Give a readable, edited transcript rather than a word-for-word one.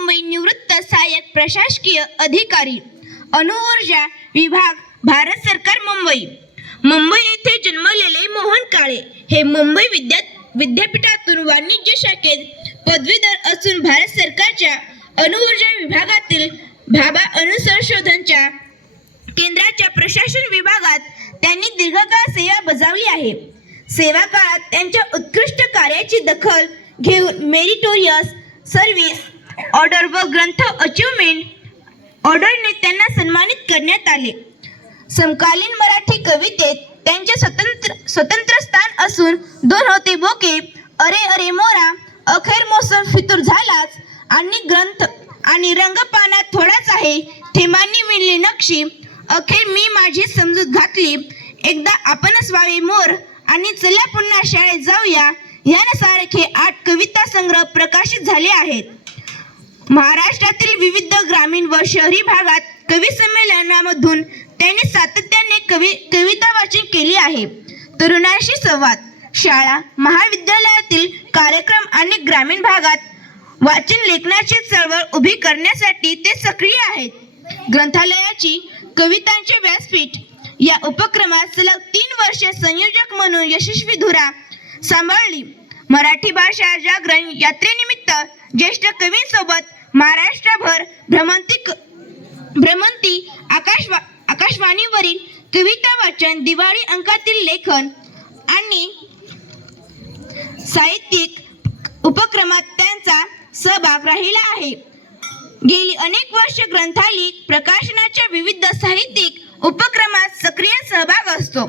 मुंबई निवृत्त सहाय्यक प्रशासकीय अधिकारी, अणुऊर्जा विभाग, भारत सरकार, मुंबई। मुंबई येथे जन्मलेले मोहन काळे हे मुंबई विद्यापीठातून वाणिज्य शाखेत पदवीधर असून भारत सरकारच्या अणुऊर्जा विभागातील भाभा अणुसंशोधनच्या केंद्राच्या प्रशासन विभागात त्यांनी दीर्घकाळ सेवा बजावली आहे। सेवा काळात त्यांच्या उत्कृष्ट कार्याची दखल घेऊन मेरिटोरियस सर्व्हिस ऑर्डर व ग्रंथ अचीवमेंट ऑर्डरने त्यांना सन्मानित करण्यात आले। समकालीन मराठी कवितेत त्यांचे स्वतंत्र स्थान असून दोन होते बोके, अरे अरे मोरा, अखेर मोसम फितूर झालाच, आणि ग्रंथ आणि रंगपानात थोडाच आहे, थेंबांनी विणली नक्षी, अखेर मी माझी समजूत घातली, एकदा आपणच व्हावे मोर, आणि चला पुन्हा शाळेत जाऊया, यासारखे 8 कविता संग्रह प्रकाशित झाले आहेत। महाराष्ट्रातील विविध ग्रामीण व शहरी भागात कवी संमेलनामधून त्यांनी सातत्याने कविता वाचन केली आहे। तरुणांशी संवाद, शाळा महाविद्यालयातील कार्यक्रम आणि ग्रामीण भागात वाचन लेखनाची चळवळ उभी करण्यासाठी ते सक्रिय आहेत। ग्रंथालयाची कवितांचे व्यासपीठ या उपक्रमात सलग 3 वर्षे संयोजक म्हणून यशस्वी धुरा सांभाळली। मराठी भाषा जागरण यात्रेनिमित्त ज्येष्ठ कवींसोबत महाराष्ट्रभर भ्रमंती, आकाशवाणीवरील कविता वाचन, दिवाळी अंकातील लेखन आणि साहित्यिक उपक्रमात त्यांचा सहभाग राहिला आहे। गेली अनेक वर्षे ग्रंथालय प्रकाशनाच्या विविध साहित्यिक उपक्रमात सक्रिय सहभाग असतो।